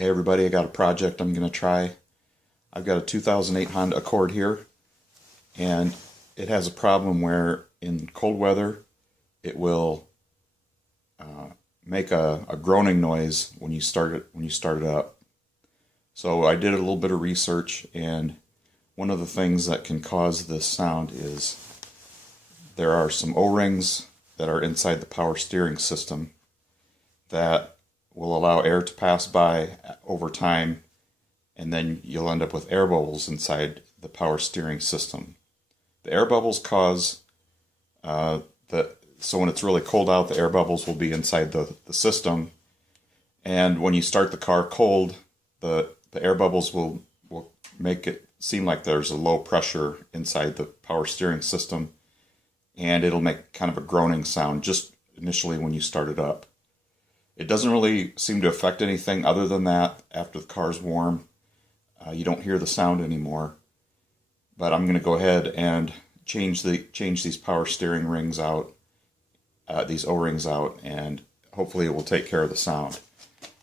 Hey everybody, I got a project I'm going to try. I've got a 2008 Honda Accord here, and it has a problem where in cold weather it will make a groaning noise when you start it up. So I did a little bit of research, and one of the things that can cause this sound is there are some O-rings that are inside the power steering system that will allow air to pass by over time, and then you'll end up with air bubbles inside the power steering system. The air bubbles cause so when it's really cold out, the air bubbles will be inside the system, and when you start the car cold, the air bubbles will make it seem like there's a low pressure inside the power steering system, and it'll make kind of a groaning sound just initially when you start it up. It doesn't really seem to affect anything other than that. After the car's warm, you don't hear the sound anymore. But I'm going to go ahead and change these power steering rings out, these O-rings out, and hopefully it will take care of the sound.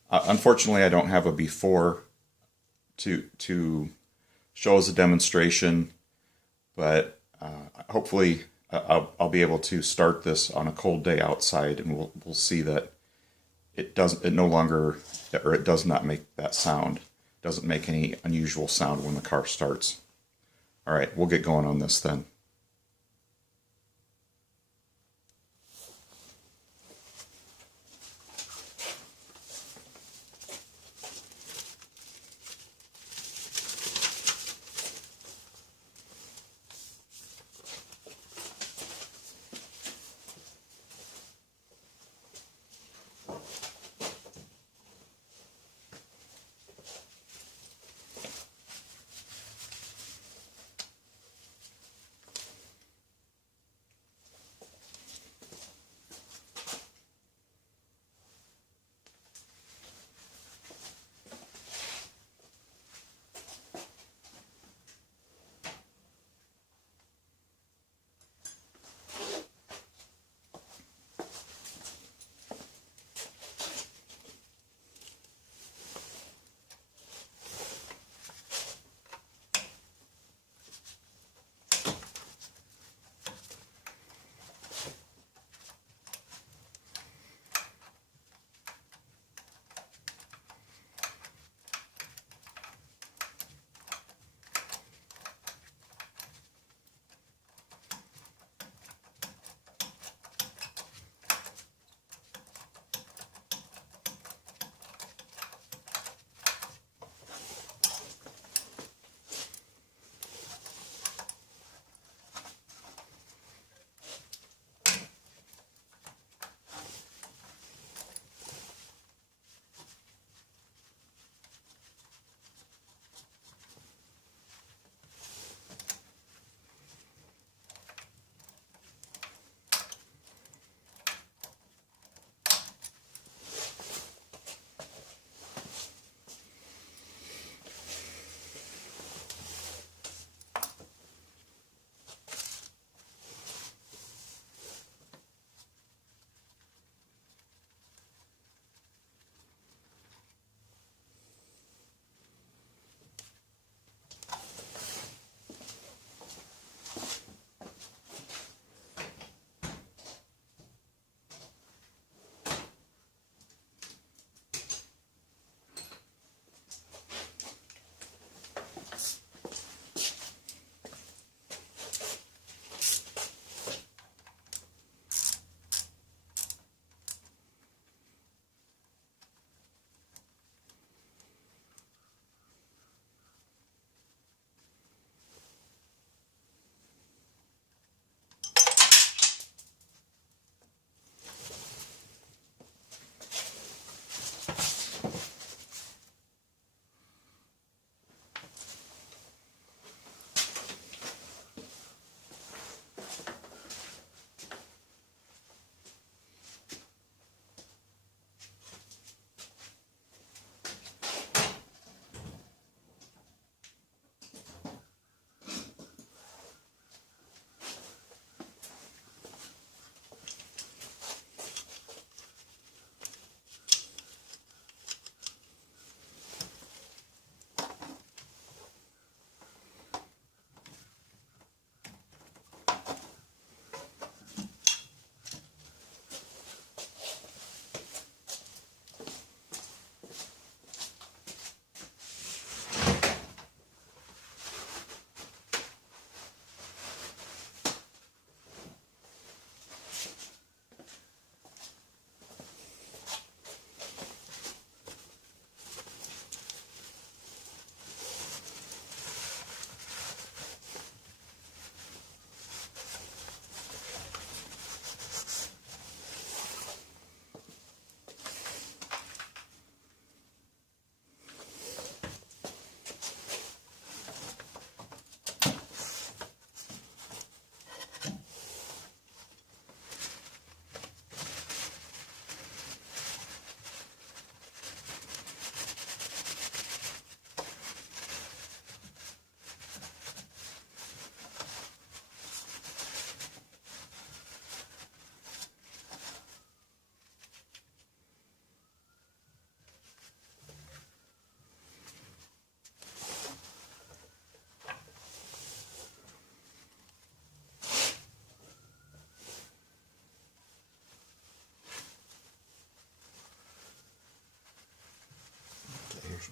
Unfortunately, I don't have a before to show as a demonstration, but hopefully I'll be able to start this on a cold day outside, and we'll see that it does not make that sound. It doesn't make any unusual sound when the car starts. All right, we'll get going on this then.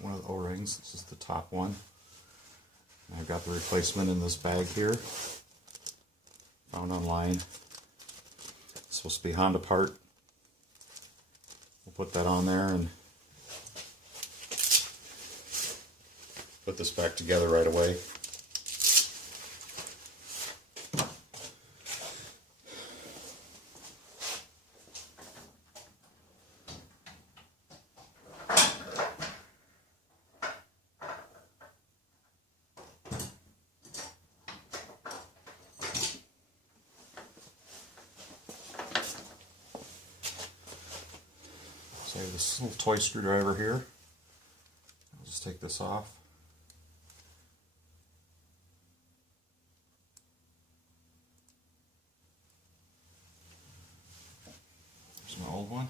one of the O-rings. This is the top one. And I've got the replacement in this bag here. Found online. It's supposed to be Honda part. We'll put that on there and put this back together right away. So I have this little toy screwdriver here. I'll just take this off. There's my old one.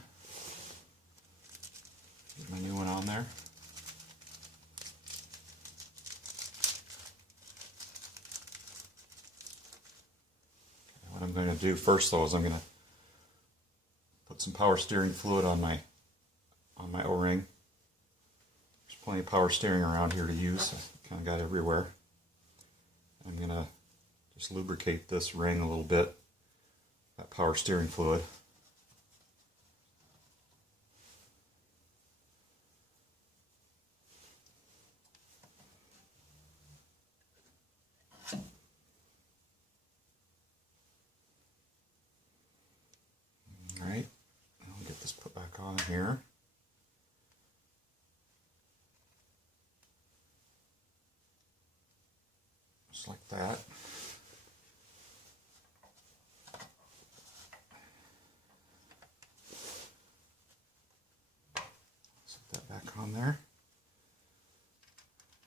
Get my new one on there. Okay, what I'm going to do first though is I'm going to put some power steering fluid on my O-ring. There's plenty of power steering around here to use. I kind of got everywhere. I'm going to just lubricate this ring a little bit, that power steering fluid. Alright, I'll get this put back on here. Just like that. Set that back on there.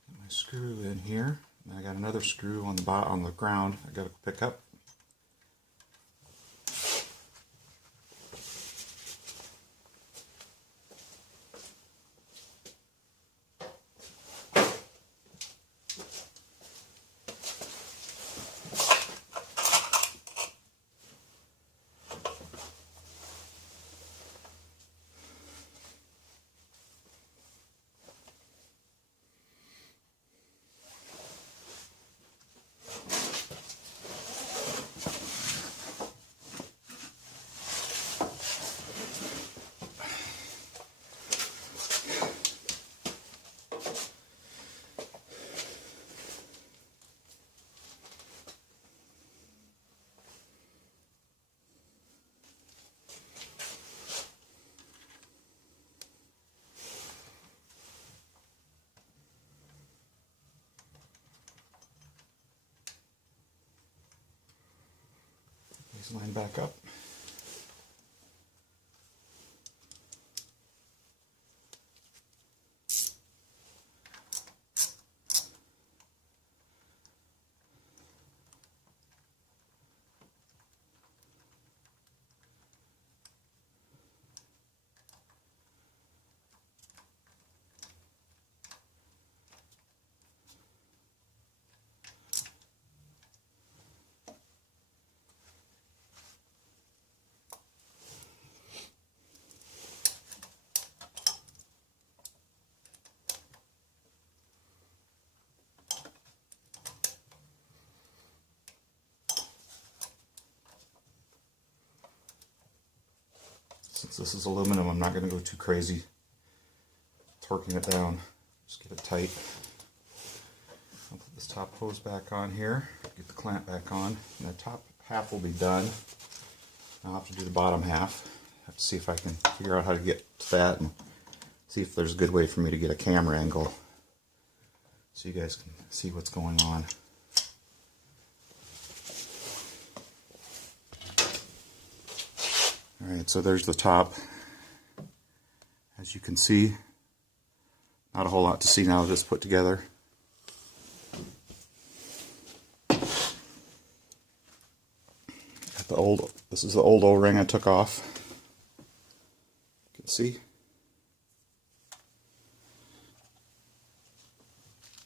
Get my screw in here. And I got another screw on the bottom, on the ground. I got to pick up. Line back up. Since this is aluminum, I'm not going to go too crazy torquing it down. Just get it tight. I'll put this top hose back on here, get the clamp back on, and the top half will be done. I'll have to do the bottom half. I have to see if I can figure out how to get to that and see if there's a good way for me to get a camera angle so you guys can see what's going on. Alright, so there's the top. As you can see, not a whole lot to see now, just put together. This is the old O-ring I took off. You can see.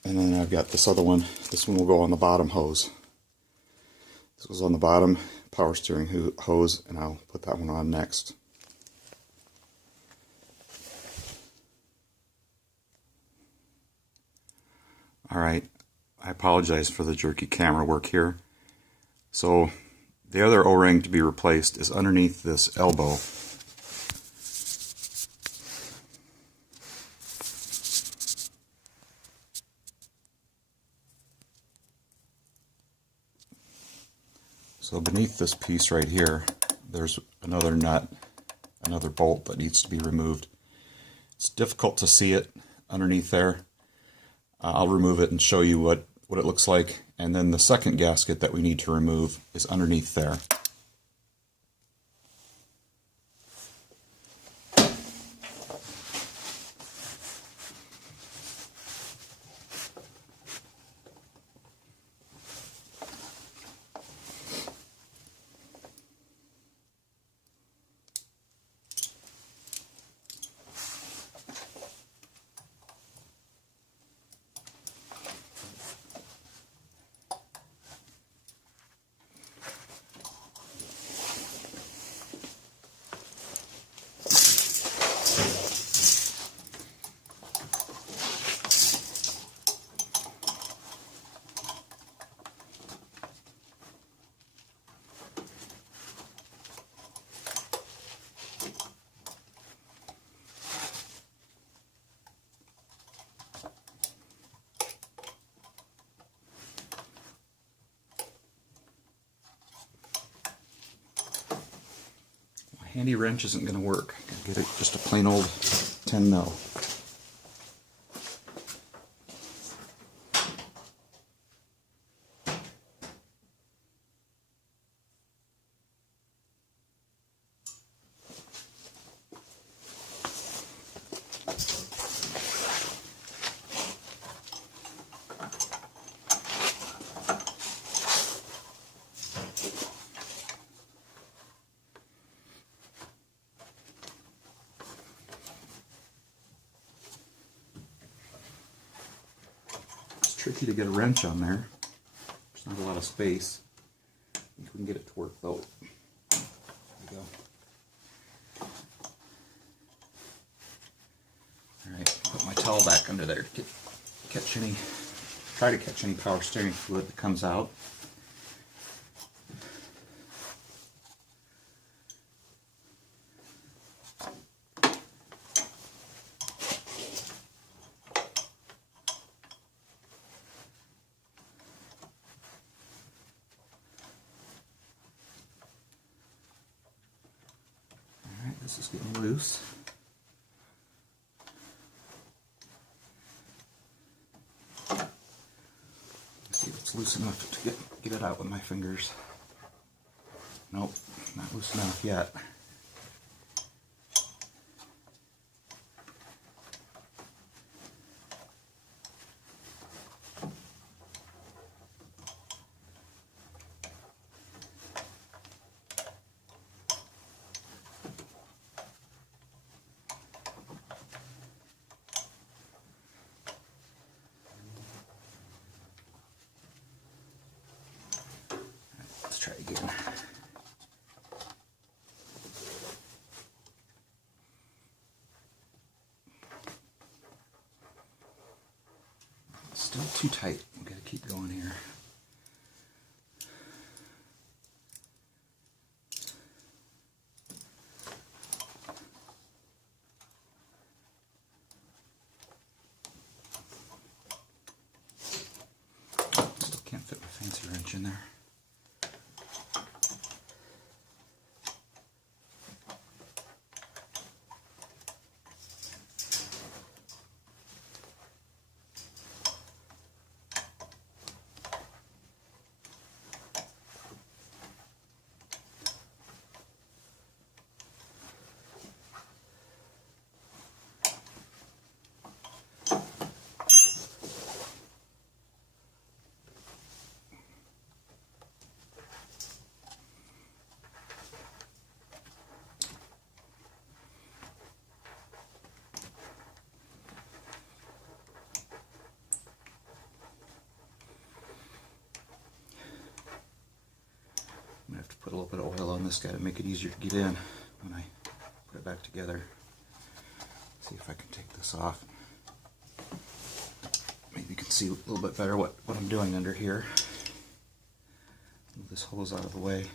And then I've got this other one. This one will go on the bottom hose. This goes on the bottom power steering hose, and I'll put that one on next. Alright, I apologize for the jerky camera work here. So the other O-ring to be replaced is underneath this elbow. So beneath this piece right here, there's another nut, another bolt that needs to be removed. It's difficult to see it underneath there. I'll remove it and show you what it looks like. And then the second gasket that we need to remove is underneath there. Handy wrench isn't going to work. Get it just a plain old 10 mil. Tricky to get a wrench on there. There's not a lot of space. I think we can get it to work though. There we go. Alright, put my towel back under there to try to catch any power steering fluid that comes out. This is getting loose. Let's see if it's loose enough to get it out with my fingers. Nope, not loose enough yet. Try again. Still too tight. We've got to keep going here. Still can't fit my fancy wrench in there. I'm going to have to put a little bit of oil on this guy to make it easier to get in when I put it back together. See if I can take this off. Maybe you can see a little bit better what I'm doing under here. Move this hose out of the way.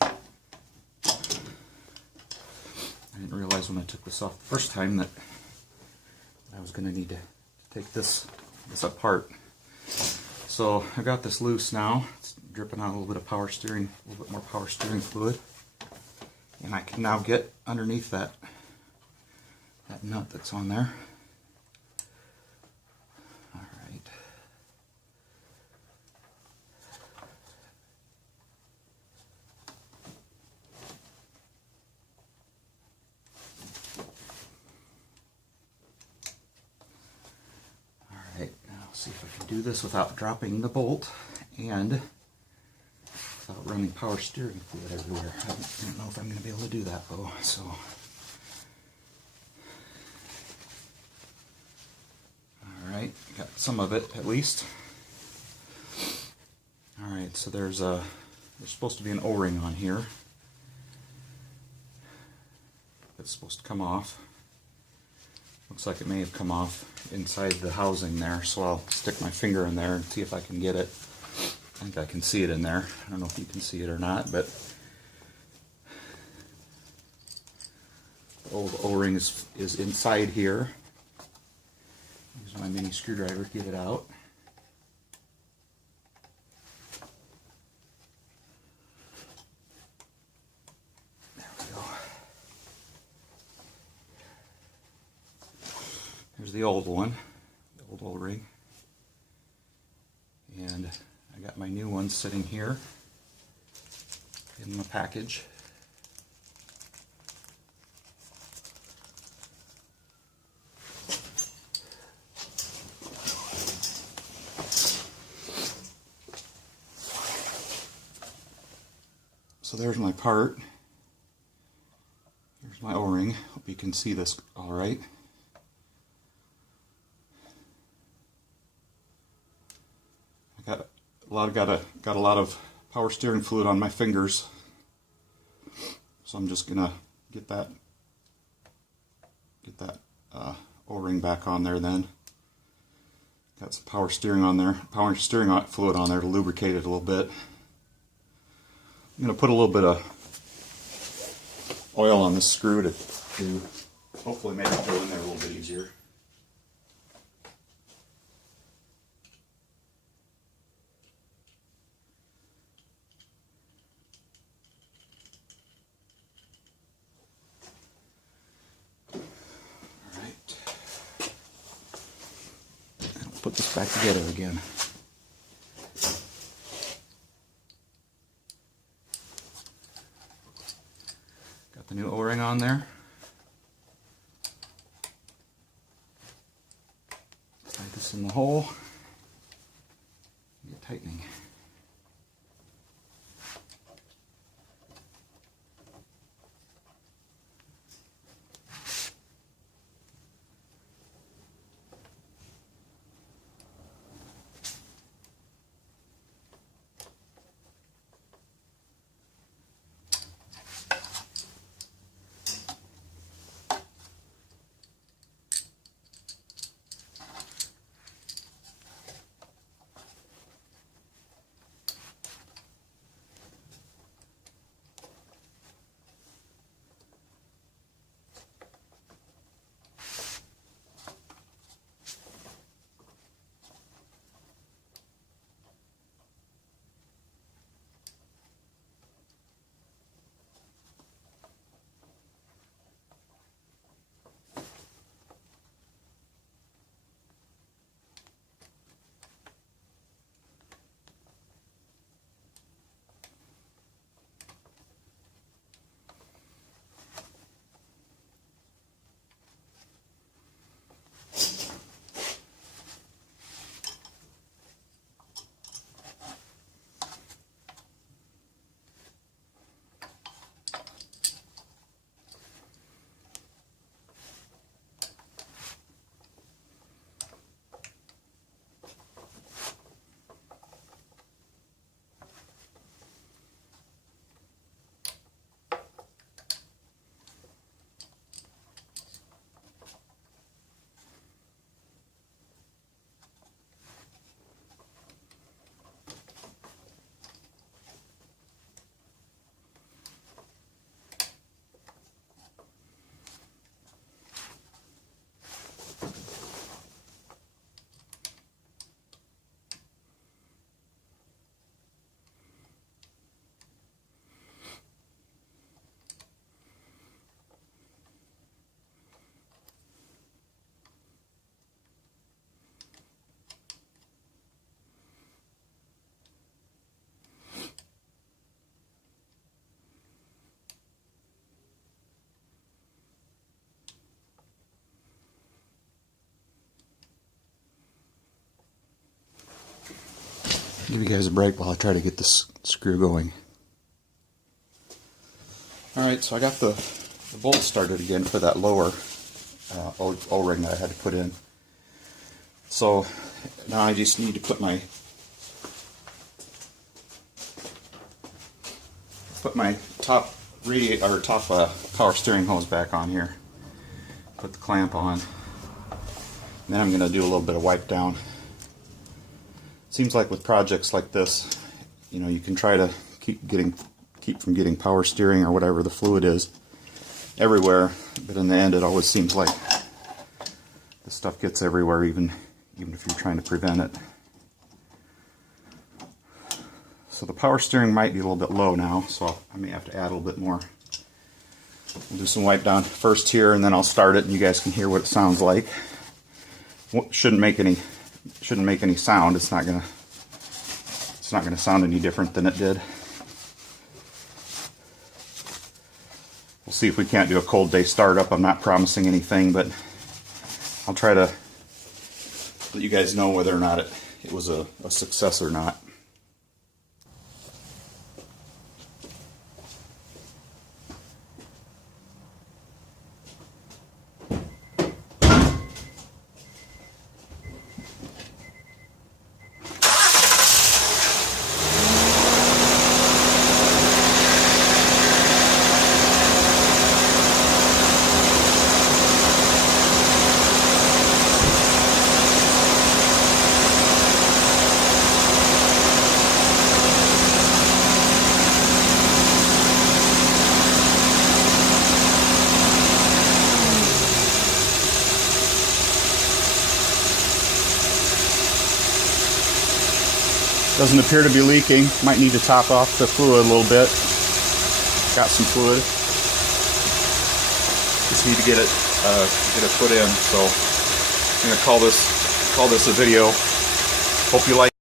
I didn't realize when I took this off the first time that I was going to need to take this apart. So I got this loose now. It's dripping out a little bit of power steering, a little bit more power steering fluid. And I can now get underneath that nut that's on there. All right. All right, now see if I can do this without dropping the bolt and without running power steering fluid everywhere. I don't know if I'm going to be able to do that though. So. Alright, got some of it at least. Alright, so there's supposed to be an O-ring on here that's supposed to come off. Looks like it may have come off inside the housing there, so I'll stick my finger in there and see if I can get it. I think I can see it in there. I don't know if you can see it or not, but the old O-ring is inside here. Use my mini screwdriver to get it out. There we go. Here's the old one, the old O-ring. And I got my new one sitting here in the package. So there's my part. Here's my O-ring. Hope you can see this all right. I got a lot of power steering fluid on my fingers, so I'm just gonna get that O-ring back on there. Then got some power steering fluid on there to lubricate it a little bit. I'm going to put a little bit of oil on this screw to hopefully make it go in there a little bit easier. Alright. I'll put this back together again. The new O-ring on there. Slide this in the hole. Get tightening. Give you guys a break while I try to get this screw going. Alright, so I got the bolt started again for that lower O-ring that I had to put in. So now I just need to put my top power steering hose back on here. Put the clamp on. And then I'm going to do a little bit of wipe down. Seems like with projects like this, you know, you can try to keep from getting power steering or whatever the fluid is everywhere, but in the end it always seems like the stuff gets everywhere, even if you're trying to prevent it. So the power steering might be a little bit low now, so I may have to add a little bit more. We'll do some wipe down first here, and then I'll start it and you guys can hear what it sounds like. Shouldn't make any sound. It's not gonna sound any different than it did. We'll see if we can't do a cold day startup. I'm not promising anything, but I'll try to let you guys know whether or not it was a success or not. Doesn't appear to be leaking. Might need to top off the fluid a little bit. Got some fluid. Just need to get it put in. So I'm gonna call this a video. Hope you like.